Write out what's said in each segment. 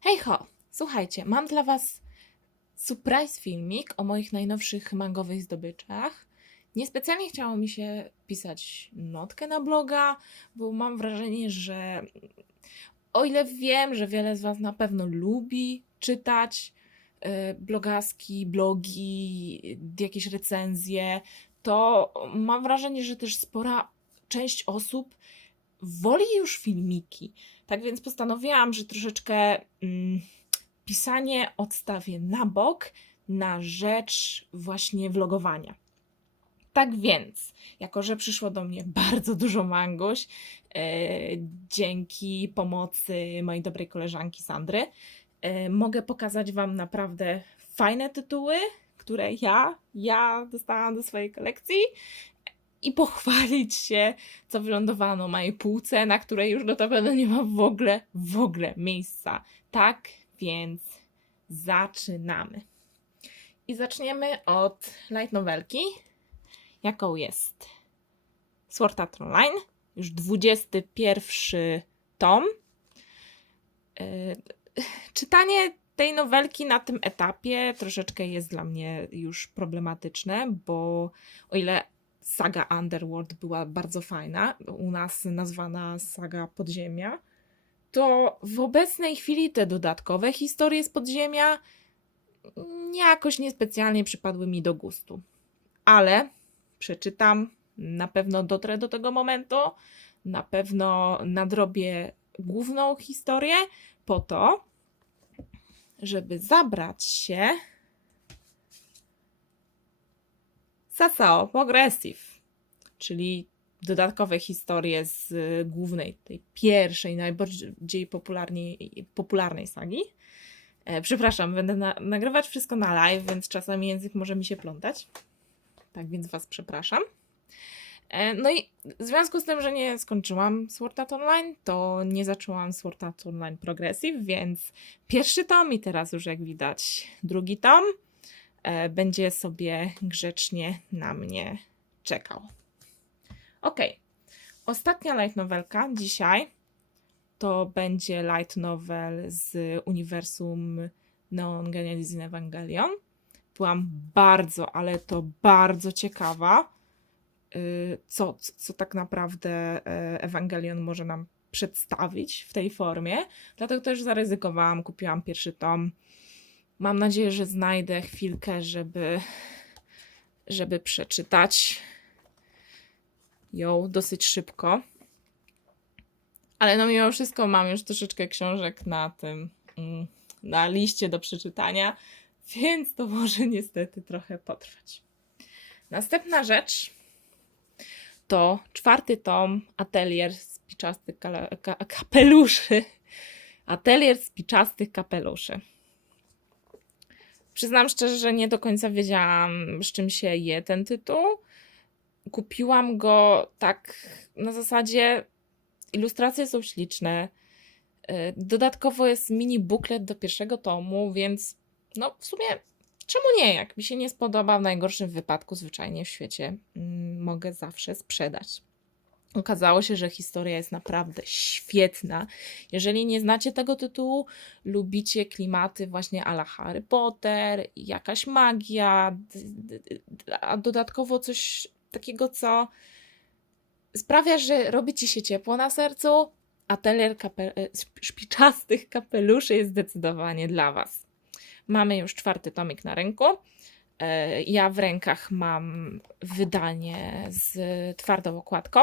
Hej ho! Słuchajcie, mam dla Was surprise filmik o moich najnowszych mangowych zdobyczach. Niespecjalnie chciało mi się pisać notkę na bloga, bo mam wrażenie, że o ile wiem, że wiele z Was na pewno lubi czytać e, blogaski, blogi, jakieś recenzje, to mam wrażenie, że też spora część osób woli już filmiki. Tak więc postanowiłam, że troszeczkę mm, pisanie odstawię na bok na rzecz właśnie vlogowania. Tak więc, jako że przyszło do mnie bardzo dużo mangoś, e, dzięki pomocy mojej dobrej koleżanki Sandry, e, mogę pokazać Wam naprawdę fajne tytuły, które ja, ja dostałam do swojej kolekcji i pochwalić się, co wylądowało na mojej półce, na której już notabene nie ma w ogóle, w ogóle miejsca. Tak więc zaczynamy. I zaczniemy od light novelki, jaką jest Sword Art Online, już 21 tom. Yy, Czytanie tej nowelki na tym etapie troszeczkę jest dla mnie już problematyczne, bo o ile saga Underworld była bardzo fajna, u nas nazwana saga Podziemia, to w obecnej chwili te dodatkowe historie z Podziemia jakoś niespecjalnie przypadły mi do gustu. Ale przeczytam, na pewno dotrę do tego momentu, na pewno nadrobię główną historię po to, żeby zabrać się Sasao Progressive, czyli dodatkowe historie z y, głównej, tej pierwszej, najbardziej popularnej, popularnej sagi. E, przepraszam, będę na, nagrywać wszystko na live, więc czasami język może mi się plątać. Tak więc Was przepraszam. E, no i w związku z tym, że nie skończyłam Sword Art Online, to nie zaczęłam Sword Art Online Progressive, więc pierwszy tom i teraz już jak widać drugi tom będzie sobie grzecznie na mnie czekał. Ok. Ostatnia light novelka dzisiaj to będzie light novel z uniwersum Neon Genesis Evangelion. Byłam bardzo, ale to bardzo ciekawa, y, co, co tak naprawdę e, Evangelion może nam przedstawić w tej formie. Dlatego też zaryzykowałam, kupiłam pierwszy tom. Mam nadzieję, że znajdę chwilkę, żeby, żeby przeczytać ją dosyć szybko. Ale no mimo wszystko mam już troszeczkę książek na tym, mm, na liście do przeczytania, więc to może niestety trochę potrwać. Następna rzecz to czwarty tom Atelier z piczastych kale- ka- kapeluszy. Atelier z piczastych kapeluszy. Przyznam szczerze, że nie do końca wiedziałam, z czym się je ten tytuł. Kupiłam go tak na zasadzie ilustracje są śliczne. y, Dodatkowo jest mini booklet do pierwszego tomu, więc no w sumie czemu nie? Jak mi się nie spodoba, w najgorszym wypadku zwyczajnie w świecie mm, mogę zawsze sprzedać. Okazało się, że historia jest naprawdę świetna. Jeżeli nie znacie tego tytułu, lubicie klimaty właśnie ala Harry Potter, jakaś magia, a dodatkowo coś takiego, co sprawia, że robi ci się ciepło na sercu, atelier kape- e, szpiczastych kapeluszy jest zdecydowanie dla Was. Mamy już czwarty tomik na rynku. E, Ja w rękach mam wydanie z twardą okładką.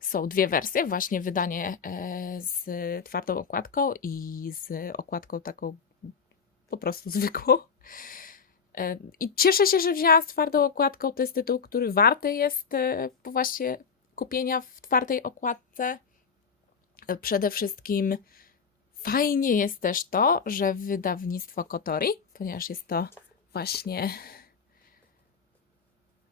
Są dwie wersje, właśnie wydanie e, z twardą okładką i z okładką taką po prostu zwykłą. E, I cieszę się, że wzięłam z twardą okładką. To jest tytuł, który warty jest e, właśnie kupienia w twardej okładce. Przede wszystkim fajnie jest też to, że wydawnictwo Kotori, ponieważ jest to właśnie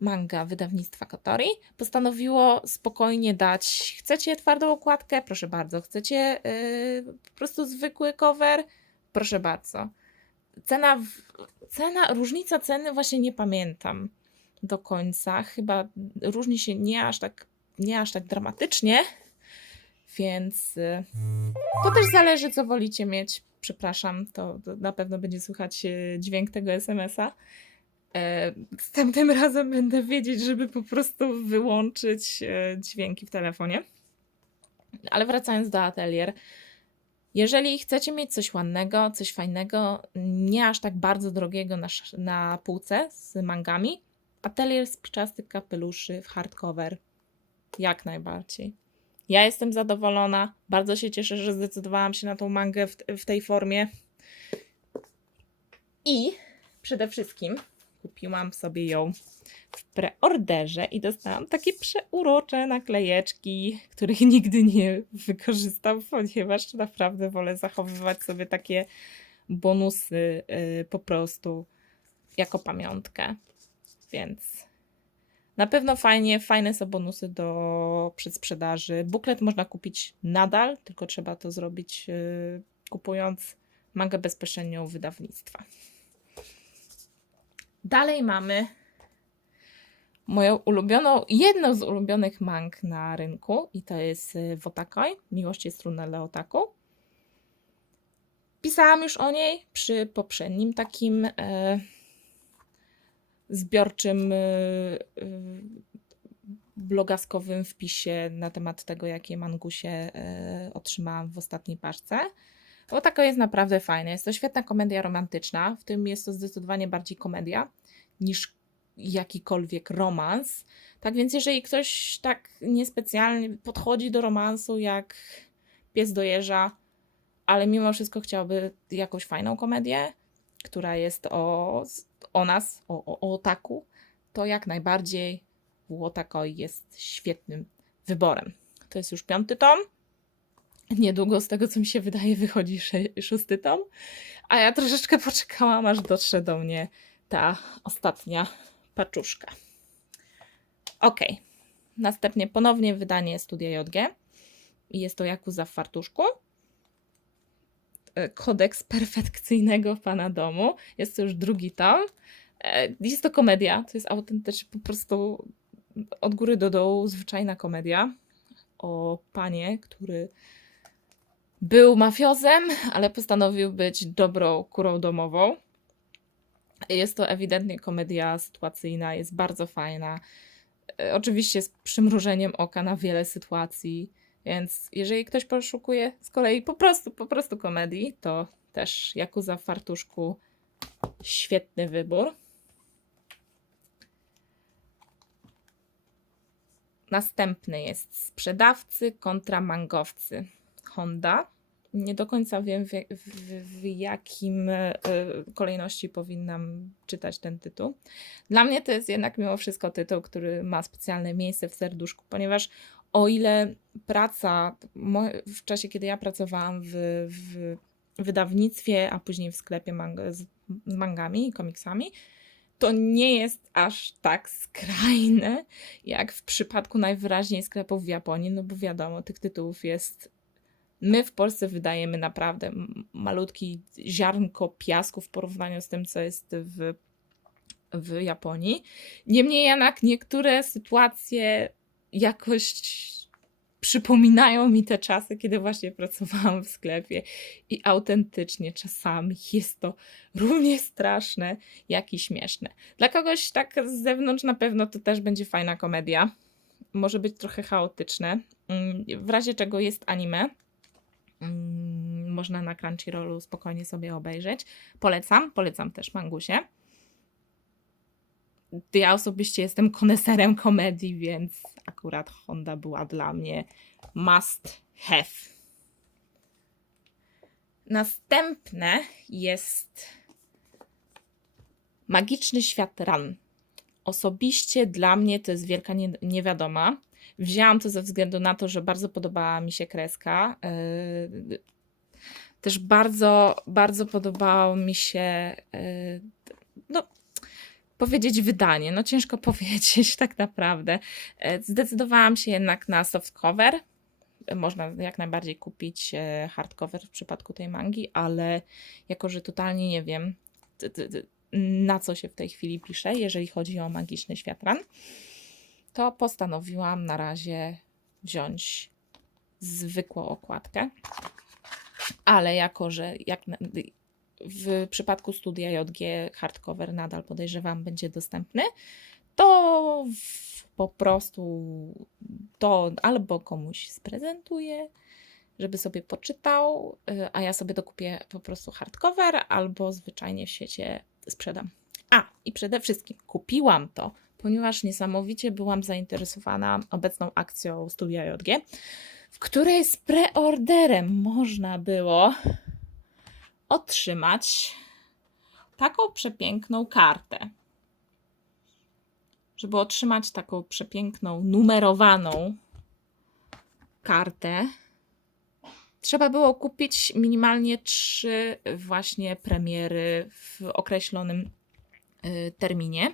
manga wydawnictwa Kotori, postanowiło spokojnie dać. Chcecie twardą okładkę? Proszę bardzo. Chcecie yy, po prostu zwykły cover? Proszę bardzo. Cena, cena, różnica ceny właśnie nie pamiętam do końca. Chyba różni się nie aż tak, nie aż tak dramatycznie, więc y, To też zależy, co wolicie mieć. Przepraszam, to, to na pewno będzie słychać e, dźwięk tego SMS-a. E, Następnym razem będę wiedzieć, żeby po prostu wyłączyć e, dźwięki w telefonie. Ale wracając do atelier. Jeżeli chcecie mieć coś ładnego, coś fajnego, nie aż tak bardzo drogiego na, na półce z mangami, atelier z piczastych kapeluszy w hardcover. Jak najbardziej. Ja jestem zadowolona. Bardzo się cieszę, że zdecydowałam się na tą mangę w, w tej formie. I przede wszystkim kupiłam sobie ją w preorderze i dostałam takie przeurocze naklejeczki, których nigdy nie wykorzystam, ponieważ naprawdę wolę zachowywać sobie takie bonusy y, po prostu jako pamiątkę. Więc na pewno fajnie, fajne są bonusy do przedsprzedaży. Buklet można kupić nadal, tylko trzeba to zrobić y, kupując mangę bezpośrednio wydawnictwa. Dalej mamy moją ulubioną, jedną z ulubionych mang na rynku i to jest y, Wotakoi, Miłość jest trudna dla otaku. Pisałam już o niej przy poprzednim takim e, zbiorczym e, blogaskowym wpisie na temat tego, jakie mangusie e, otrzymałam w ostatniej paczce. Bo tako jest naprawdę fajne. Jest to świetna komedia romantyczna. W tym jest to zdecydowanie bardziej komedia niż jakikolwiek romans. Tak więc, jeżeli ktoś tak niespecjalnie podchodzi do romansu jak pies do jeża, ale mimo wszystko chciałby jakąś fajną komedię, która jest o, o nas, o, o, o otaku, to jak najbardziej Łotakoi jest świetnym wyborem. To jest już piąty tom. Niedługo, z tego co mi się wydaje, wychodzi szósty tom. A ja troszeczkę poczekałam, aż dotrze do mnie ta ostatnia paczuszka. Ok. Następnie ponownie wydanie Studia JG. Jest to Jakuza w fartuszku. E, Kodeks perfekcyjnego pana domu. Jest to już drugi tom. E, Jest to komedia. To jest autentycznie po prostu od góry do dołu zwyczajna komedia o panie, który był mafiozem, ale postanowił być dobrą kurą domową. Jest to ewidentnie komedia sytuacyjna, jest bardzo fajna. E, Oczywiście z przymrużeniem oka na wiele sytuacji, więc jeżeli ktoś poszukuje z kolei po prostu, po prostu komedii, to też Jakuza w fartuszku świetny wybór. Następny jest sprzedawcy kontra mangowcy Honda. Nie do końca wiem, w, w, w jakim e, kolejności powinnam czytać ten tytuł. Dla mnie to jest jednak mimo wszystko tytuł, który ma specjalne miejsce w serduszku, ponieważ o ile praca w czasie, kiedy ja pracowałam w, w wydawnictwie, a później w sklepie mang- z mangami i komiksami, to nie jest aż tak skrajne, jak w przypadku najwyraźniej sklepów w Japonii, no bo wiadomo, tych tytułów jest My w Polsce wydajemy naprawdę malutki ziarnko piasku w porównaniu z tym, co jest w, w Japonii. Niemniej jednak niektóre sytuacje jakoś przypominają mi te czasy, kiedy właśnie pracowałam w sklepie i autentycznie czasami jest to równie straszne, jak i śmieszne. Dla kogoś tak z zewnątrz na pewno to też będzie fajna komedia. Może być trochę chaotyczne. Mm, W razie czego jest anime. Mm, Można na Crunchyrollu spokojnie sobie obejrzeć. Polecam, polecam też Mangusie. Ja osobiście jestem koneserem komedii, więc akurat Honda była dla mnie must have. Następne jest Magiczny świat ran. Osobiście dla mnie to jest wielka nie, niewiadoma. Wzięłam to ze względu na to, że bardzo podobała mi się kreska. Yy, Też bardzo, bardzo podobało mi się, yy, no, powiedzieć wydanie. No, ciężko powiedzieć tak naprawdę. Yy, Zdecydowałam się jednak na softcover. Można jak najbardziej kupić e, hardcover w przypadku tej mangi, ale jako, że totalnie nie wiem, na co się w tej chwili pisze, jeżeli chodzi o magiczny świat ran, to postanowiłam na razie wziąć zwykłą okładkę. ale jako, że jak w przypadku studia JG hardcover nadal podejrzewam będzie dostępny, to po prostu to albo komuś sprezentuję, żeby sobie poczytał, y, a ja sobie dokupię po prostu hardcover, albo zwyczajnie w świecie sprzedam. A, i przede wszystkim kupiłam to, ponieważ niesamowicie byłam zainteresowana obecną akcją Studia JG, w której z preorderem można było otrzymać taką przepiękną kartę. Żeby otrzymać taką przepiękną, numerowaną kartę, trzeba było kupić minimalnie trzy właśnie premiery w określonym y, terminie.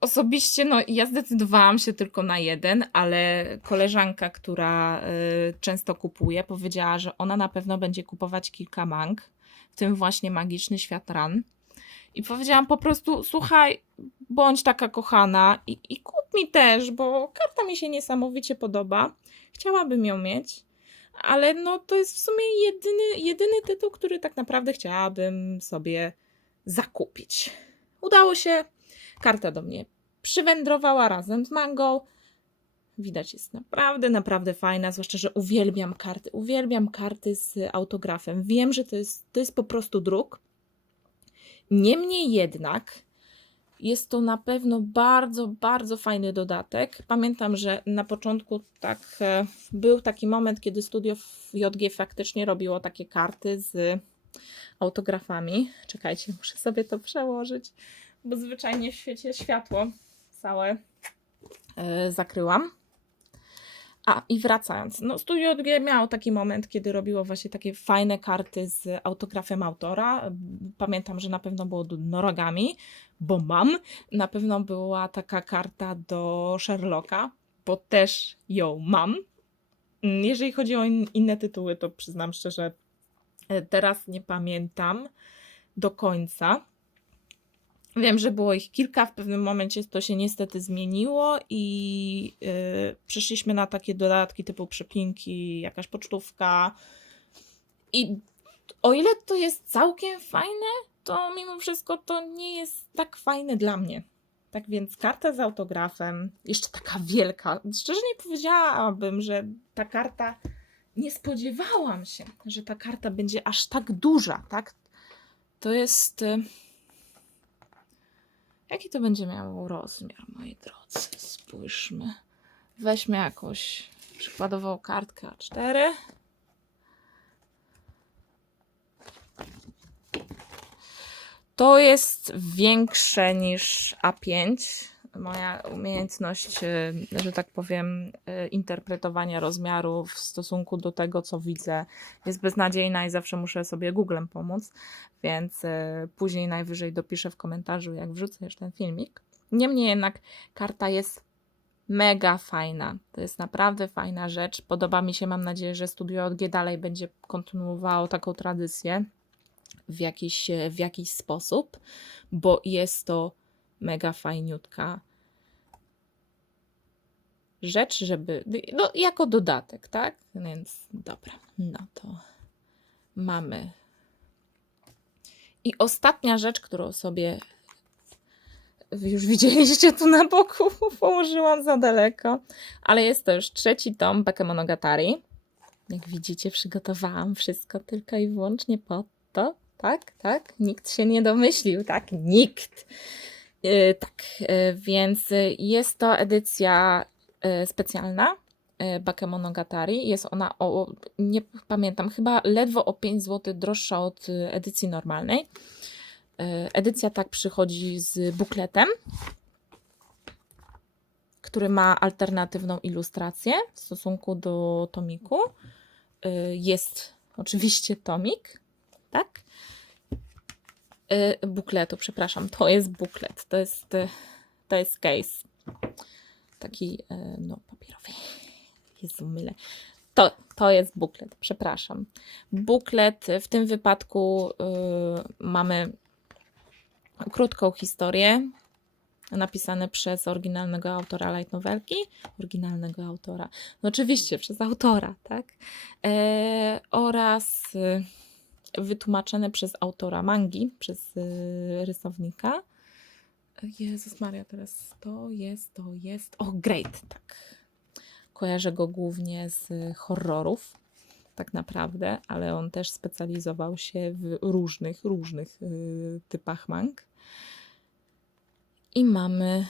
Osobiście, no, ja zdecydowałam się tylko na jeden, ale koleżanka, która y, często kupuje, powiedziała, że ona na pewno będzie kupować kilka mang, w tym właśnie Magiczny Świat Ran. I powiedziałam po prostu, słuchaj, bądź taka kochana i, i kup mi też, bo karta mi się niesamowicie podoba. Chciałabym ją mieć, ale no to jest w sumie jedyny, jedyny tytuł, który tak naprawdę chciałabym sobie zakupić. Udało się, karta do mnie przywędrowała razem z mangą. Widać, jest naprawdę, naprawdę fajna, zwłaszcza, że uwielbiam karty. Uwielbiam karty z autografem. Wiem, że to jest, to jest po prostu druk. Niemniej jednak jest to na pewno bardzo, bardzo fajny dodatek. Pamiętam, że na początku tak e, był taki moment, kiedy studio JG faktycznie robiło takie karty z autografami. Czekajcie, muszę sobie to przełożyć, bo zwyczajnie w świecie światło całe e, zakryłam. A i wracając, no Studio JG miało taki moment, kiedy robiło właśnie takie fajne karty z autografem autora. Pamiętam, że na pewno było Noragami, bo mam. Na pewno była taka karta do Sherlocka, bo też ją mam. Jeżeli chodzi o in- inne tytuły, to przyznam szczerze, e, teraz nie pamiętam do końca. Wiem, że było ich kilka, w pewnym momencie to się niestety zmieniło i yy, przeszliśmy na takie dodatki typu przepinki, jakaś pocztówka. I o ile to jest całkiem fajne, to mimo wszystko to nie jest tak fajne dla mnie. Tak więc karta z autografem, jeszcze taka wielka. Szczerze nie powiedziałabym, że ta karta, nie spodziewałam się, że ta karta będzie aż tak duża, tak? To jest. y, Jaki to będzie miało rozmiar, moi drodzy? Spójrzmy. Weźmy jakąś przykładową kartkę A4. To jest większe niż A5. Moja umiejętność, y, że tak powiem, y, interpretowania rozmiarów w stosunku do tego, co widzę, jest beznadziejna i zawsze muszę sobie Googlem pomóc, więc y, później najwyżej dopiszę w komentarzu, jak wrzucę już ten filmik. Niemniej jednak karta jest mega fajna. To jest naprawdę fajna rzecz. Podoba mi się, mam nadzieję, że Studio OG dalej będzie kontynuowało taką tradycję w jakiś, w jakiś sposób, bo jest to mega fajniutka rzecz, żeby. No, jako dodatek, tak? Więc dobra, no to mamy. I ostatnia rzecz, którą sobie już widzieliście tu na boku, położyłam za daleko, ale jest to już trzeci tom Bakemonogatari. Jak widzicie, przygotowałam wszystko tylko i wyłącznie po to, tak, tak, nikt się nie domyślił, tak, nikt. Yy, tak, yy, więc jest to edycja specjalna y, Bakemonogatari. Jest ona o, nie pamiętam, chyba ledwo o 5 zł droższa od y, edycji normalnej. Y, Edycja tak przychodzi z bukletem, który ma alternatywną ilustrację w stosunku do tomiku. Y, Jest oczywiście tomik, tak? Y, Bukletu, przepraszam, to jest buklet, to jest, y, to jest case. Taki, y, no, papierowy. Jezu, mylę. To, to jest buklet, przepraszam. Buklet, w tym wypadku y, mamy krótką historię. napisane przez oryginalnego autora light novelki. Oryginalnego autora. No oczywiście, przez autora, tak? E, oraz y, wytłumaczone przez autora mangi, przez y, rysownika. Jezus Maria, teraz to jest, to jest. O, Great, tak. Kojarzę go głównie z horrorów, tak naprawdę, ale on też specjalizował się w różnych, różnych y, typach mang. I mamy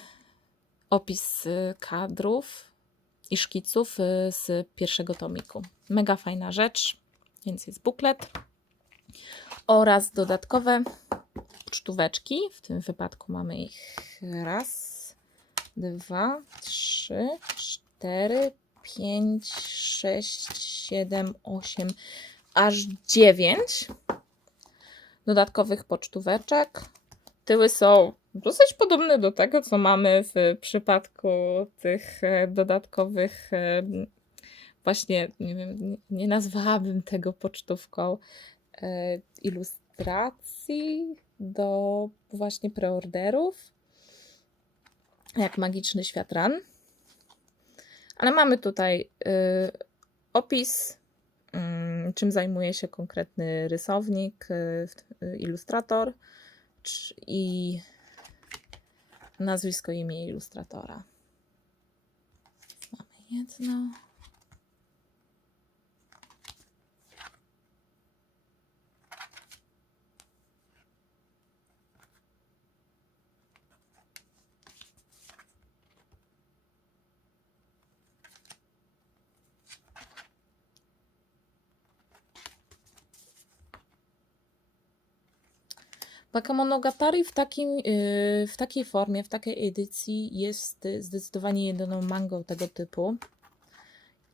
opis y, kadrów i szkiców y, z pierwszego tomiku. Mega fajna rzecz, więc jest buklet oraz dodatkowe pocztóweczki. W tym wypadku mamy ich raz, dwa, trzy, cztery, pięć, sześć, siedem, osiem, aż dziewięć dodatkowych pocztóweczek. Tyły są dosyć podobne do tego, co mamy w przypadku tych e, dodatkowych. e, Właśnie, nie wiem, nie- nazwałabym tego pocztówką e, ilustracji do właśnie preorderów, jak Magiczny Świat Ran. Ale mamy tutaj y, opis, mm, czym zajmuje się konkretny rysownik, y, y, ilustrator czy- i nazwisko, imię ilustratora. Mamy jedno. Bakemonogatari w, takim, yy, w takiej formie, w takiej edycji jest y, zdecydowanie jedyną mangą tego typu.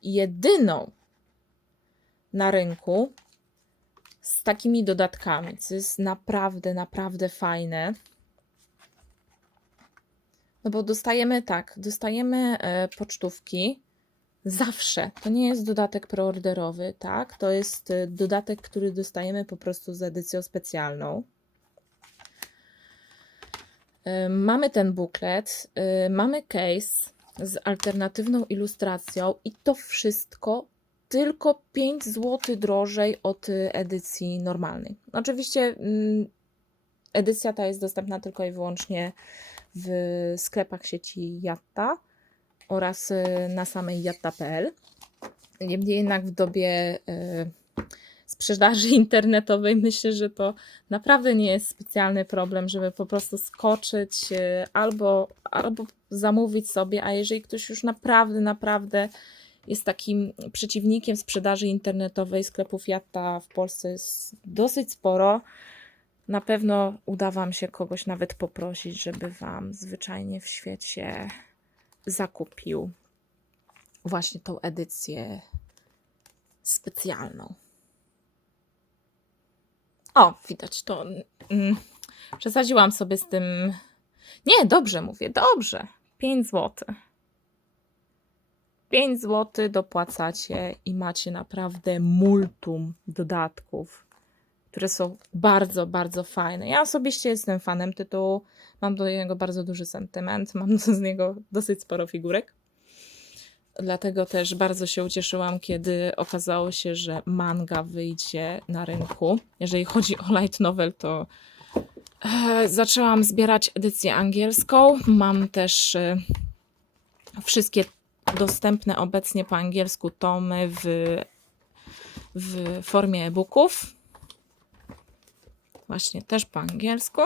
Jedyną na rynku z takimi dodatkami, co jest naprawdę, naprawdę fajne. No bo dostajemy tak, dostajemy e, pocztówki zawsze. To nie jest dodatek preorderowy, tak? To jest e, dodatek, który dostajemy po prostu z edycją specjalną. Y, Mamy ten buklet, y, mamy case z alternatywną ilustracją i to wszystko tylko 5 zł drożej od y, edycji normalnej. Oczywiście mm, edycja ta jest dostępna tylko i wyłącznie w sklepach sieci Jatta oraz na samej jatta.pl. Niemniej jednak w dobie sprzedaży internetowej myślę, że to naprawdę nie jest specjalny problem, żeby po prostu skoczyć e, albo, albo zamówić sobie, a jeżeli ktoś już naprawdę, naprawdę jest takim przeciwnikiem sprzedaży internetowej, sklepów Jatta w Polsce jest dosyć sporo, na pewno uda Wam się kogoś nawet poprosić, żeby Wam zwyczajnie w świecie zakupił właśnie tą edycję specjalną. O, widać to. Mm, przesadziłam sobie z tym. Nie, dobrze mówię, dobrze. 5 zł. 5 zł dopłacacie i macie naprawdę multum dodatków, które są bardzo, bardzo fajne. Ja osobiście jestem fanem tytułu. Mam do niego bardzo duży sentyment. Mam z niego dosyć sporo figurek. Dlatego też bardzo się ucieszyłam, kiedy okazało się, że manga wyjdzie na rynku. Jeżeli chodzi o light novel, to e, zaczęłam zbierać edycję angielską. Mam też e, wszystkie dostępne obecnie po angielsku tomy w, w formie e-booków. Właśnie też po angielsku.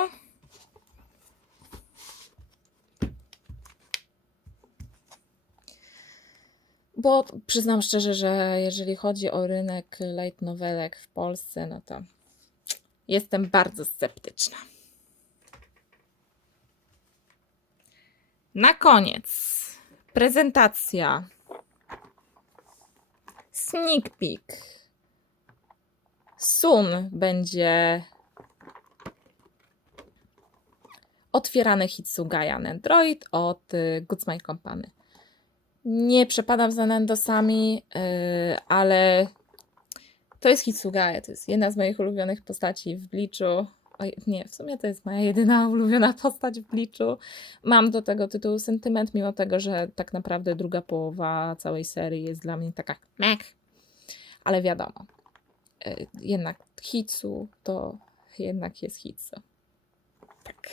Bo przyznam szczerze, że jeżeli chodzi o rynek light novelek w Polsce, no to jestem bardzo sceptyczna. Na koniec prezentacja. Sneak peek. Sun będzie otwierany Hitsugayan Android od Goods My Company. Nie przepadam za Nendosami, yy, ale to jest Hitsugaya. To jest jedna z moich ulubionych postaci w Bleachu. Oj, nie, w sumie to jest moja jedyna ulubiona postać w Bliczu. Mam do tego tytułu sentyment, mimo tego, że tak naprawdę druga połowa całej serii jest dla mnie taka mek. Ale wiadomo, y, jednak Hitsu to jednak jest Hitsu. Tak.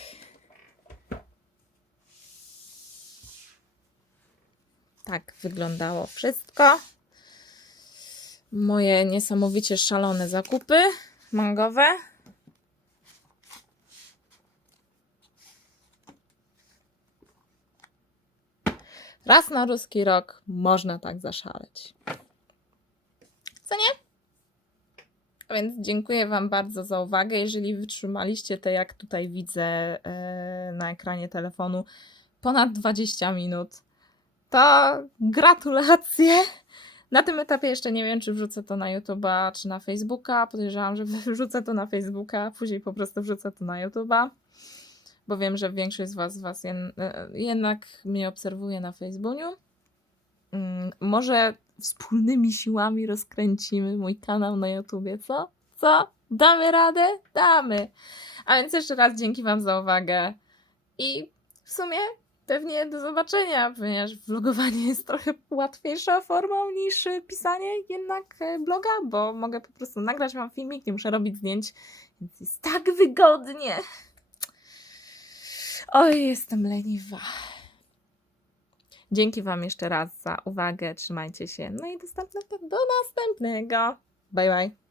Tak wyglądało wszystko. Moje niesamowicie szalone zakupy mangowe. Raz na ruski rok można tak zaszaleć. Co nie? A więc dziękuję Wam bardzo za uwagę. Jeżeli wytrzymaliście te, jak tutaj widzę e, na ekranie telefonu, ponad 20 minut, gratulacje. Na tym etapie jeszcze nie wiem, czy wrzucę to na YouTube'a, czy na Facebooka. Podejrzewam, że wrzucę to na Facebooka, później po prostu wrzucę to na YouTube'a, bo wiem, że większość z Was, was e, jednak mnie obserwuje na Facebooku. Mm, Może wspólnymi siłami rozkręcimy mój kanał na YouTubie, co? Co? Damy radę? Damy! A więc jeszcze raz dzięki Wam za uwagę i w sumie pewnie do zobaczenia, ponieważ vlogowanie jest trochę łatwiejszą formą niż pisanie jednak e, bloga, bo mogę po prostu nagrać Wam filmik, nie muszę robić zdjęć, więc jest tak wygodnie. Oj, jestem leniwa. Dzięki Wam jeszcze raz za uwagę, trzymajcie się, no i do następnego. Bye bye.